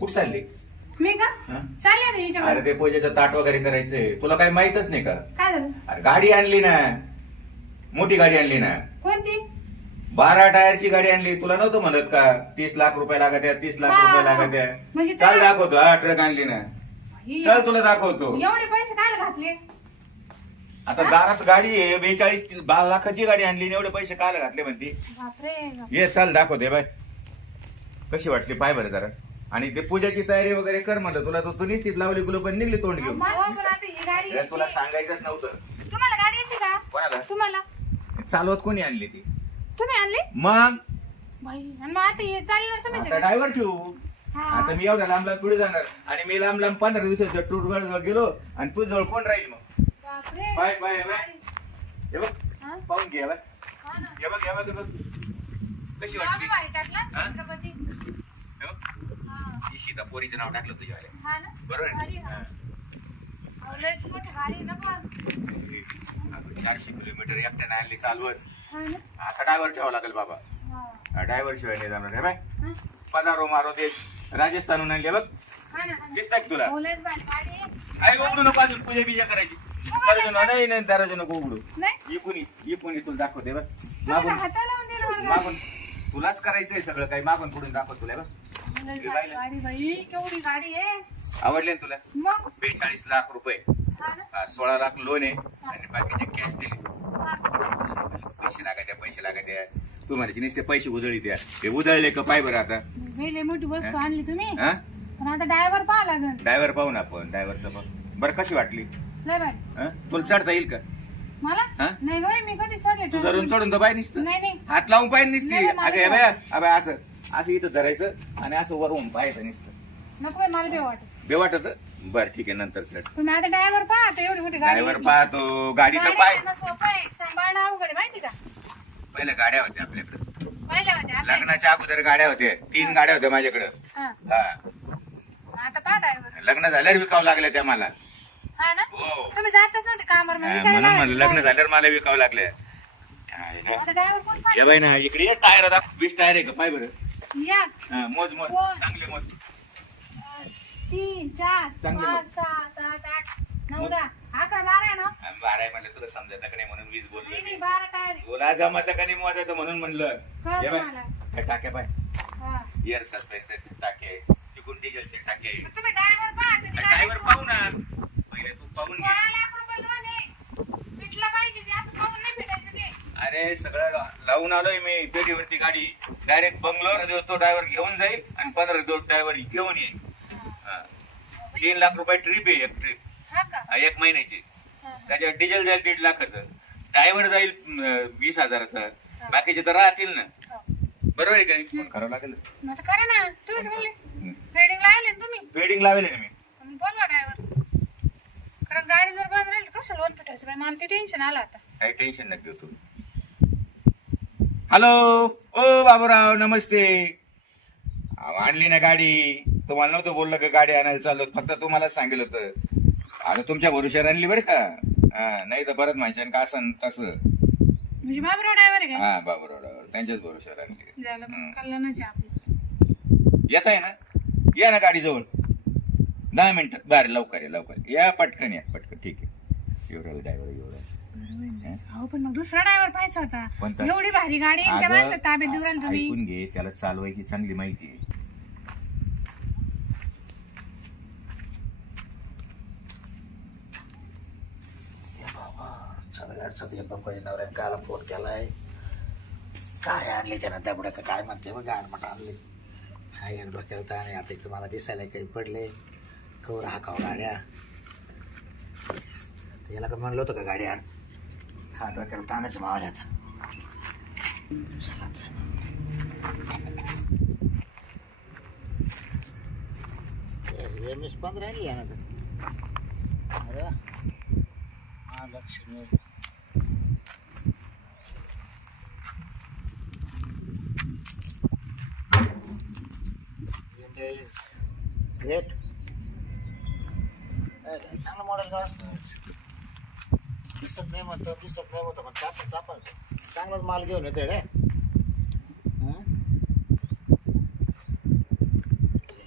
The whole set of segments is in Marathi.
कुठं चालली? मी का हा? चालले रे हिच्याकडे. अरे ते पूजेचं ताट वगैरे करायचंय, तुला काही माहितच नाही का? काय झालं? अरे गाडी आणली ना, मोठी गाडी आणली ना, कोणती? 12 टायरची गाडी आणली. तुला नव्हतं म्हणत का 30 लाख रुपये लागत आहे, 30 लाख हा, रुपये हा. लागत म्हणजे आहे. चल काय? दाखवतो. हा ट्रक आणली ना, ही- चल तुला दाखवतो. एवढे पैसे काय घातले? आता दारात गाडी आहे, 42 लाखाची गाडी आणली आणि एवढे पैसे काल घातले म्हणती. बापरे. ये चल दाखवते बाय, कशी वाटली पाय बरं जरा. आणि ते पूजाची तयारी वगैरे कर म्हणलं तुला, तर तू निश्चित लावली गुलो पण निघली तोंड घेऊन. हो, पण आता ही गाडी अरे तुला येते. सांगायचंच नव्हतं. तुम्हाला गाडी येते का? कोणाला? तुम्हाला. चालवत कोणी आणली ती? तुम्ही आणली? मग बाई, आणि मग आता हे चालणार तुम्ही आता ड्रायव्हर ठेवू. हा. आता मी एवढ्या लांब लांब पुढे जाणार आणि मी लांब लांब 15 दिवसाच्या टूर गेलो आणि तू जवळ कोण राहील मग? बापरे. Bye bye bye. हे बघ हा? पाहून घे बाय. हा ना. हे बघ हे बघ हे बघ कशी नाव वाटली? बी भारी टाकलं, हा? छत्रपती. हे बघ हा. ही सीता पोरीचं नाव टाकलं तुझ्यावाले. हा ना? बरोबर भारी आहे? हा. हा. अहो, लयच मोठी गाडी आहे ना पण. आपण 400 किलोमीटर एकट्याने आणली चालवत. हा ना? आता ड्रायव्हर ठेवावा लागेल बाबा. हा. ड्रायव्हर शिवाय नाही जाणार हे बाय. हा? पधारो मारो देश राजस्थानहून आणले बघ. हा ना, हा ना. दिसतंय का तुला? अहो, लयच भारी गाडी आहे. आई उघडू नको अजून, पूजा बिजा करायची. दरवाजा नाही नाही दरवाजा नको उघडू. नाही? इकुनी तुला दाखवते बघ. तुम्ही मागून हाताला लावून दिलं मला गाडी. मागून तुलाच करायचंय सगळं काही, मागून पुढून दाखवत तुला बघ. लयच हे भारी पाहिलं? गाडी बाई, केवढी गाडी आहे. आवडले ना तुला? मग 42 लाख रुपये, हा ना? 16 लाख लोन आहे आणि बाकीचे कॅश दिले. हा. पैसे लागायचे तू म्हणायची नुसते पैसे उधळी त्या, हे उधळले का पाय बरं आता. बाई, लय मोठी वस्तू हा? आणली तुम्ही. हा पण आता ड्रायव्हर पाहा लागेल. ड्रायव्हर पाहू ना आपण, ड्रायव्हरचं बघ बरं. कशी वाटली? लय भारी. हा? तुला चढता येईल का? मला हा? नाही गं बाई, मी कधी चढले तू धरून चढून तर पाय निसतं, नाही नाही हात लावून पाय निसती. नाही, मला अगं हे बाया अबे असं असं इथं धरायचं आणि असं वरून पाहायचं नुसतं. नको बाई, मला बी वाटत. बे वाटत बरं ठीक आहे नंतर चढ. तुम्ही आता ड्रायव्हर पहा, आता एवढी मोठी गाडी ड्रायव्हर आहे. पाहतो, गाडी तर गाडी पाय. आणणं सोपं आहे, सांभाळणं अवघड आहे, माहिती का? पहिल्या गाड्या होत्या आपल्याकडे, पहिल्या होत्या आता लग्नाच्या अगोदर गाड्या होत्या, 3 गाड्या होत्या माझ्याकडे. हा. हा आता पहा ड्रायव्हर. लग्न झाल्यावर विकावं लागल्या त्या मला. हा ना? हो. तुम्ही जातच नव्हते कामावर, मग मी काय म्हणून म्हणलं लग्न नाही. झाल्यावर मला विकावं लागल्या. आता ड्रायव्हर कोण या बाई ना इकडे ये, टायर दाखव. 20 टायर आहे का पाय बरं. पाहिजे? या. हा, मोज मोज कोण? चांगले मोज. 3 4 चांगले 5 6 7 8 9 10 11 12 आहे ना? 12 आहे म्हणलं तुला समजत का नाही म्हणून 20 बोललो नाही मी. नाही, 12 टायर आहे. तुला जमत का नाही मोजायचं म्हणून म्हणलं. कळलं ये बाई मला. काय टाक्या पाय, हा. एअर सस्पेन्सरचे टाके, तिकून डिझेलचे टाके. मग तुम्ही ड्रायव्हर पहा, आता ती गाडी ड्रायव्हर पाहू ना, पहिले तू पाहून घे. 16 लाख रुपये लोन आहे. पिटलं पाहिजे ते, असं पाहून नाही फिरायचं ते. अरे सगळं लावून आलोय मी पेटीवरती गाडी. डायरेक्ट बंगलोर तो ड्रायव्हर घेऊन जाईल आणि 15 दिवस ड्रायव्हर घेऊन येईल. हा. 3 लाख रुपये ट्रिप आहे, एक ट्रिप हा का? 1 महिन्याची. हा. त्याच्यात डिझेल जाईल 1.5 लाखाचं, ड्रायव्हर जाईल 20,000चं, बाकीचे तर राहतील ना. हा. बरोबर आहे का नाही? फोन करावं लागेल. मग आता करा ना, तुम्ही म्हणले ट्रेडिंग लावले ना तुम्ही. वेडिंग लावेल ना मी. मग बोलवा ड्रायव्हर. कारण गाडी जर बंद राहील तर कसं लोन फिटायचं बाई, मला ते टेन्शन आलं आता. काही टेन्शन नका घेऊ तुम्ही. हॅलो ओ बाबूराव नमस्ते. अहो, आणली ना गाडी. तुम्हाला नव्हतं बोललं का गाडी आणायला चाललो, फक्त तुम्हाला सांगितलं होतं. आता तुमच्या भरोश्यावर आणली बरं का. हा नाही तर परत माहिती का असं तसं. म्हणजे बाबराव ड्रायव्हर आहे हा बाबूराव त्यांच्याच भरोश्यावर आणली. का? झालं मग कल्याणच आहे आपलं. येत आहे ना, या ना गाडी जवळ. 10 मिनिटं बरं लवकर या लवकर या, पटकन या पटकन. ठीक आहे एवढं ड्रायव्हर एवढं. हो पण मग दुसरा ड्रायव्हर पाहायचा होता. कोणता? एवढी भारी गाडी आहे, त्या माणसात ताब्यात देऊ राहिला तुम्ही. ऐकून घे, त्याला चालवायची चांगली माहिती आहे. नवऱ्याने काला फोन केलाय. काय आणले त्यानं त्या पुढे काय म्हणते मग गाडमट आणले. हा एक डोक्याला ताण आहे. आता तुम्हाला दिसायला काही पडले कवर हाकाव गाड्या. याला का म्हणलं होतं का गाडी आण. हा डोक्याला ताणच मावल्यात. चला एमएस 15 आणली आहे ना. अरे हा लक्ष्मी ग्रेट. चांगलं मॉडेल का असतं. दिसत नाही म्हणतो पण चापल चांगलाच माल घेऊन येतो रे.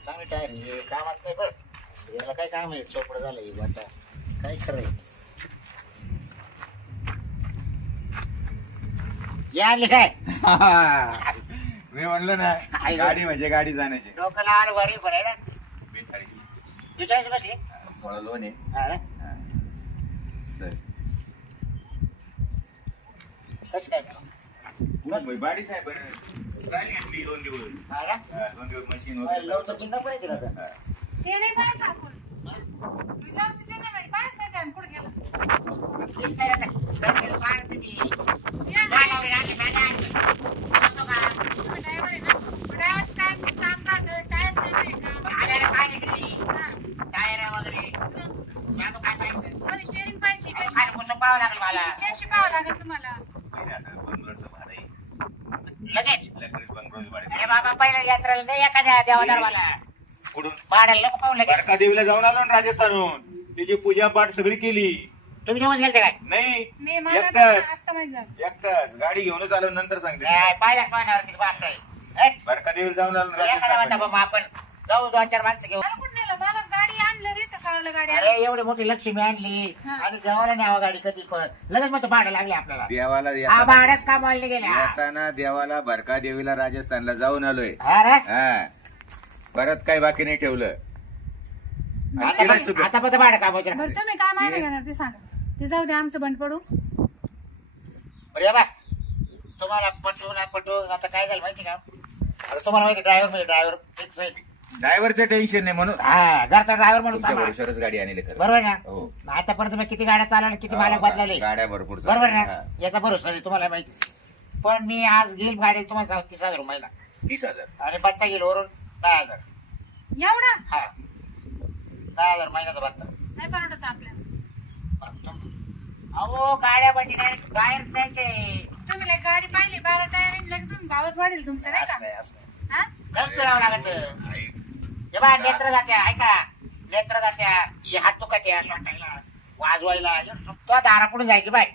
चांगली काय रे कामात नाही बरं याला काय काम आहे चोपडं झालं ही वाटा काय खरंय या आणली काय मी म्हणलो ना आई गं. गाडी म्हणजे गाडी जाण्याची डोकं लावलं बरी बरं आहे ना 42 विचारायचं बसली 16 लोन आहे हा ना हा. सर कसं काय बाडी साहेब राहिली घेतली 2 दिवस हा ना 2 दिवस मशीन लवकर चिन्ह पाहिजे तिला तर. ते नाही पाहायचं आपण ब्लाऊजचं चिन्ह माहिती पाहिजे नाही त्यानं कुठं गेलं दिसतंय ना तर. दमडीला पाहा तुम्ही. या, काय लावलं आणली, काय नाही आणली. बसतो का? तुम्ही driver आहे ना ड्रायव्हरचं काय काम राहतं टायर नाही का आल्याला पाहिजे की नाही? हा. टायर वगैरे मग याचं काय पाहिजे मध्ये स्टेअरिंग पाहिजे अरे खाली पुसून पाहावं लागेल मला चेशी पाहावं लागेल तुम्हाला बंगलोरचं भाडं आहे. लगेच लगेच बंगलोरचं भाडं अरे बाबा पहिल्या यात्रेला नाही एखाद्या देवाधर्माला कुठून भाड्याला नको पाहू लगेच बडका देवीला जाऊन आलो ना राजस्थानहून त्याची पूजा पाठ सगळी केली तुम्ही जेवण गेलते काय नाही मी मला एकटाच आत्ता माहिती झालं एकटाच गाडी घेऊनच आलो नंतर सांगते पाहिल्या पाहण्यावर किती बाप नाही बडका देवीला जाऊन आलो ना एखादा म्हणता राजस्थान बाबा आपण जाऊ 2-4 माणसं घेऊ मला कुठं नेलं मला गाडी आणलं रे तर कळलं गाडी अरे आणली. एवढी मोठी लक्ष्मी आणली हा. आणि देवाला न्यावा गाडी कधी लगेच मग भाडं लागले आपल्याला देवाला हा येताना भाड्यात कामाला गेल्या येताना देवाला बरका देवीला राजस्थानला जाऊन आलोय हा रे हा परत काही बाकी नाही ठेवलं आणि तिला सुद्धा आता पण भाडं कामाचं बरं तुम्ही काय माहिती घेणार ते सांगा ते जाऊ दे आमचं बंद पडू बरं बा तुम्हाला पटवू ना पटवू आता काय झालं माहिती का आता तुम्हाला माहिती ड्रायव्हर फिक्स आहे मी ड्रायव्हरचं टेन्शन नाही म्हणून हा घरचा ड्रायव्हर म्हणून तुमच्या सांभाळा. भरोशावरच गाडी आणली खरं बरोबर ना हो आतापर्यंत मी किती गाड्या चालवल्या किती मालक बदलले गाड्या भरपूर बरोबर ना हा. याचा भरोसा नाही तुम्हाला माहिती पण मी आज घेईल गाडी तुम्हाला सांगतो 30,000 रुपयाला 30,000 आणि भत्ता घेईल वरून 10,000 एवढा हा 10,000 महिन्याचा भत्ता नाही परवडत आपल्याला अहो गाड्या म्हणजे डायरेक्ट बाहेर जायचे तुम्ही लय गाडी पाहिली 12 टायर लगे तुम्ही भावच वाढेल तुमचा नाही असं का नाही, असं नाही. हा घर पिळावं लागत ऐक, हे बा नेत्र जात्या ऐका नेत्र जात्या हे हात दुखात्या लोटायला वाजवायला तो दारा पुढे जायची बाय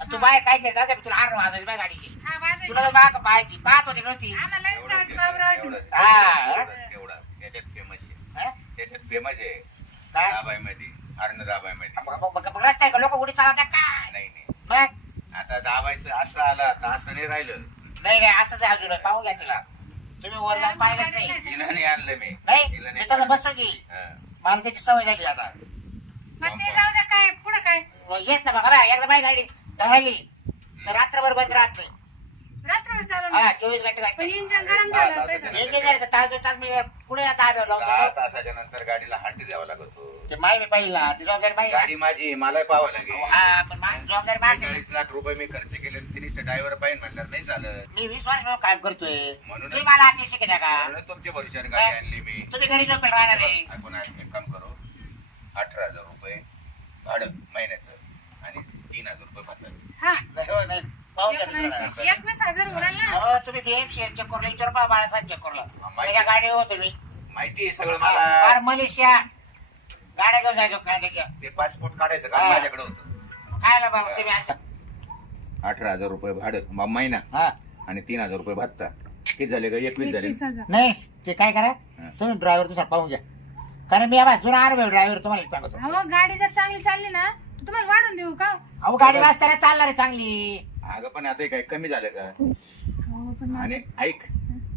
आणि तू बाहेर काय करत असेल तुला हार वाजवायची बाय गाडीची हा वाजायचं तुला बाग पाहायची पाहत होती नव्हती आम्हाला लयच एवढं काळजी बाबरावची. एवढं- हा. एवढं त्याच्यात फेमस आहे हा? त्याच्यात फेमस आहे काय दाबाई मध्ये हरण दाबाई मध्ये मग रस्ता का लोक उडी चालवतात काय नाही नाही मग आता दाबायचं असं आला तर असं नाही राहिलं नाही नाही असंच आहे अजून पाहून घ्या तिला तुम्ही वर जाऊन पाहिलंच नाही हिला नाही आणलं मी नाही हिला मी त्याला बसतो की हा. मला त्याची सवय झाली आता मग ते जाऊ द्या काय पुढं काय मग येत ना बघा बा, एकदा बाई गाडी ढळली तर रात्रभर बंद राहत नाही रात्र चालू हा 24 घंटे पण गाडी इंजन गरम सहा झालं तासाच्या होतं. एक झाले तर तास 2 तास मी पुढे आता आलो 6 लावून तासाच्या नंतर गाडीला हंट द्यावा लागतो ते माय मी पाहिला ती जबाबदारी माहिती गाडी माझी मला पाहावं लागेल हा पण जबाबदारी माझी 40 लाख रुपये मी खर्च केले तिने ड्रायव्हर पाहिजे म्हणलं नाही चालत मी 20 वर्ष म्हणून काम करतोय म्हणूनच- तुम्ही मला आधी शिकण्या का म्हणून तुमच्या भरोशावर गाडी आणली मी तुम्ही घरी झोपेल राहणार आहे आपण एक काम करू 18,000 रुपये भाडं महिन्याचं आणि 3,000 रुपये भाडं हा नाही हो, नाही पाहून घ्या दुसरं. 21,000 उराल ना हो तुम्ही बीएम शेअर चेक करू विचार पहा बाळासाहेब चेक करला माहिती- त्याच्या गाडी हो तुम्ही माहिती आहे सगळं फार मला मलेशिया गाड्या घेऊन जायचो काय त्याच्या ते पासपोर्ट काढायचं का हा. माझ्याकडे होतं काय ना बाबा तुम्ही असं 18,000 रुपये भाडं महिना हा आणि 3,000 रुपये भत्ता किती झाले का 21 झाले 21,000 नाही ते काय करा हा. तुम्ही ड्रायव्हर तुझा पाहून घ्या कारण मी आवाज जुना आर ड्रायव्हर तुम्हाला एक सांगतो अहो गाडी जर चांगली चालली ना तर तुम्हाला वाढून देऊ का अहो गाडी रस्त्याला चालणार आहे चांगली अगं पण आता हे काय कमी झालं का हो पण मग- आणि ऐक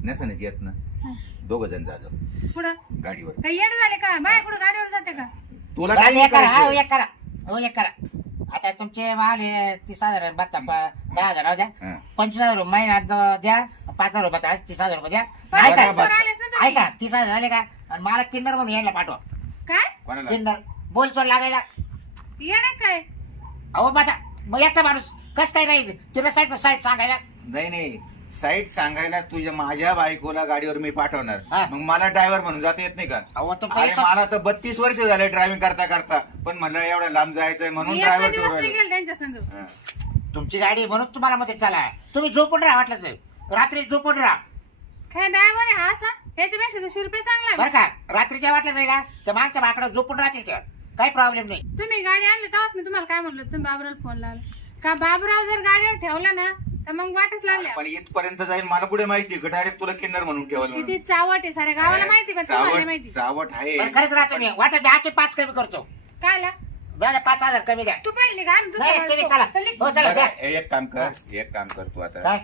नसनच येत ना हा. 2 जण जायचं पुढं गाडीवर काही येड झाले का बाय पुढे गाडीवर जाते का तुला बरं, काय एक करा हा करायचं? एक करा हो एक करा आता तुमचे माल 30,000 बत्ता 10,000 द्या हा. 25,000 महिन्यात द्या 5,000 रुपये 30,000 रुपये द्या पण ऐका बसवर आलेच ना तुम्ही. ऐका 30,000 झाले का आणि मला किन्नर म्हणून यायला पाठवा काय कोणाला किन्नर बोलचोर लागायला येड काय अहो माझा मग एकटा माणूस कस काय राहील तुला साईड सांगायला नाही नाही साईट सांगायला तुझ्या माझ्या बायकोला गाडीवर मी पाठवणार हा. मग मला ड्रायव्हर म्हणून जाता येत नाही का अहो तुमचा अरे हिशोब- मला तर 32 वर्ष झाले ड्रायव्हिंग करता करता पण म्हणलं एवढ्या लांब जायचंय म्हणून मी ड्रायव्हर एका दिवस नाही गेले त्यांच्या संग तुमची गाडी आहे म्हणून तुम्हाला मध्ये चला तुम्ही झोपून राहा वाटलं तर रात्री झोपून राहा काय ड्रायव्हर आहे हा असा याच्यापेक्षा तर शिरपे चांगला आहे. बरं का रात्रीच्या वाटलं जाईल ना तर मागच्या बाकडं झोपून राहतील तेव्हा काही प्रॉब्लेम नाही तुम्ही गाडी आणली तेव्हाच मी तुम्हाला काय म्हणलं तुम्ही बाबराला फोन लावला का बाबराव जर गाडीवर ठेवला ना तर मग वाटच लागल्या. पण इथपर्यंत जाईल मला कुठे माहिती डायरेक्ट तुला किन्नर म्हणून ठेवायला म्हणून. किती चावट आहे साऱ्या गावाला माहिती का तुम्हाला नाही माहिती? चावट आहे. पण खरंच राहतो मी वाटत द्या की 5 कमी करतो. कायला द्या 5,000 कमी द्या. तू पहिली का आम्ही नाही तुम्ही दुसऱ्या चला चल निघ. हो चला द्या. बरं, एक काम कर तू आता. काय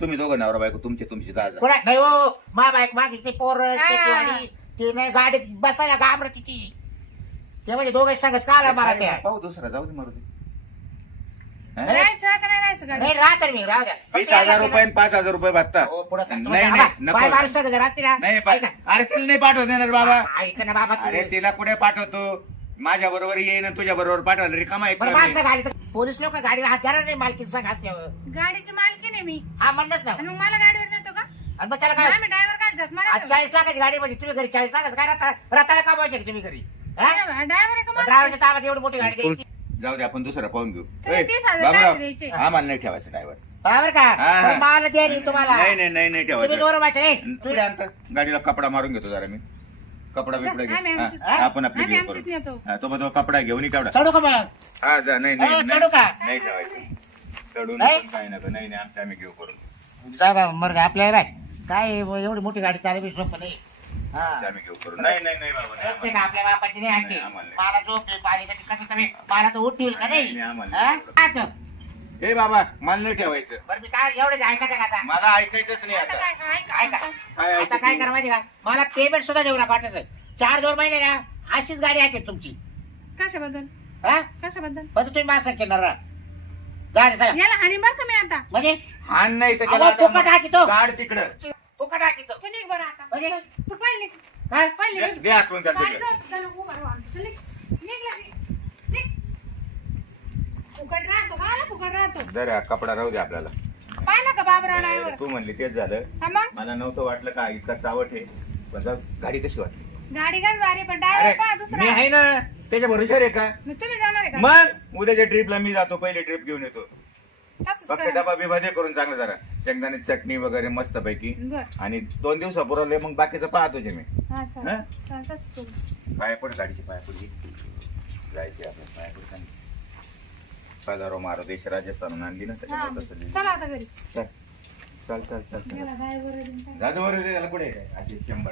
तुम्ही दोघं नवरा बायको तुमची दाजा. कोणा नाही हो मा बाईक मागे ते पोर शेतीवाडी ती नाही गाडीत बसायला घाबरती ती. ते म्हणजे दोघे सांगच का आला मला त्या पाहू दुसरा जाऊ दे मरू दे. राहायचं का नाही राहायचं गाडी? नाही राहत मी राहू द्या. 20,000 रुपये आणि 5,000 रुपये भत्ता. हो, पुढं काय? नाही नाही नको. बाय बाय सगळं राहते ना. नाही ऐका. अरे तिला नाही पाठवत देणार बाबा. ऐक ना बाबा अरे तुम्ही. तिला कुठे पाठवतो माझ्या बरोबर येईन आणि तुझ्या बरोबर पाठवलं रिकामा बरं ऐकलं माणसं गाडी तर पोलीस लोक गाडी हात देणार नाही मालकीन सांग असल्यावर. गाडीची मालकी नाही मी. हा म्हणलंच ना. आणि मग मला गाडीवर नेतो का? आणि मग त्याला काय आम्ही ड्रायव्हर काय जात आज 40 लाखाची गाडी म्हणजे तुम्ही घरी 40 लाखाची काय रताळा कमवायचे का तुम्ही घरी ड्रायव्हर आहे का मला? ड्रायव्हरच्या ताब्यात एवढी मोठी गाडी द्यायची जाऊ दे आपण दुसरा पाहून घेऊ. तरी ए, 30,000 बाबूराव, द्यायचे. आम्हाला नाही ठेवायचं ड्रायव्हर. बरोबर का हा. पण मला द्या रे तुम्हाला नाही तुम्ही ठेवायचं. बरोबर आहे. पुढे आणता गाडीला कपडा मारून घेतो जरा मी. कपडा बिपडा आम्ही घे आमचीच- हा, आपण आपली आम्ही घेऊ आमचीच करून. नेतो. हा, तो बघ कपडा घेऊन ये तेवढा. चढू का मग हा जा नाही हो, नाही चढू का? नाही ठेवायचं. चढून नाही? पण काय नको नाही आम्ही घेऊ करून. जा बा मर आपल्याला काय एवढी मोठी गाडी चालवी सोपं नाही हा आम्ही घेऊ करून. नाही बाबा नाही, रस्ते का आपल्या बापाची नाही आणखी नाही, आम्हाला नाही. मला झोप येईल, पाणी कधी कसं तुम्ही मला तर उठतील का नाही, नाही नाही, आम्हाला हा? नाही. काय तो? ए बाबा मला नाही ठेवायचं. बरं मी काय एवढे ऐकायचं का आता मला ऐकायचंच नाही आता आता. काय ऐक- काय का काय आता काय ऐकते? करा माहिती का मला पेमेंट सुद्धा देऊ नका वाटायचं 4-2 महिने ना अशीच गाडी ऐकेल तुमची कशाबद्दल हा कशाबद्दल पण तुम्ही माझं केलं ना गाडी सांगा याला हानी बरं का मी आता. म्हणजे हा नाही तर अहो, त्याला फुकट आता हाकी तो. गाड तिकडं. फुकट टाकीतो तू निघ बरं आता. म्हणजे तू पहिली काय पहिली दे- दे आठवण त्याला गाडी तिकडं. रोज त्याला उभा राहा. चल निघ. निघ लगे. निघ. फुकट राहतो का? आला फुकट राहतो. जरा कपडा राहू दे आपल्याला. पाहिलं का बाबरा ड्रायव्हर? तू म्हणली तेच झालं. हा मग मला नव्हतं वाटलं का इतका चावट आहे पण जाऊ, गाडी कशी वाटली. गाडी काय भारी पण अरे ड्रायव्हर पहा मी दुसरा. आहे ना त्याच्या भरोशावर आहे का. मग तुम्ही जाणार आहे का? मग उद्याच्या ट्रिपला मी जातो पहिली ट्रिप घेऊन येतो. तसंच फक्त करा. डबा बिबा दे करून चांगलं जरा चटणी चटणी वगैरे मस्त पैकी बरं. आणि 2 दिवसा पुरवले मग बाकीचं पाहतो जे मी. हा, चल. हा? चल, तसंच करू. पायापुढे गाडीची पायापुढे जायची आपण पायापुढे सांग. हजारो मारो देश राजस्थान आणली ना हा. त्याच्यामुळे तसं लिहिलं. चला आता घरी. चल चल चल चल चल गेला ड्रायव्हर आहे. जादू बरोबर त्याला कुठे आहे काय असे 100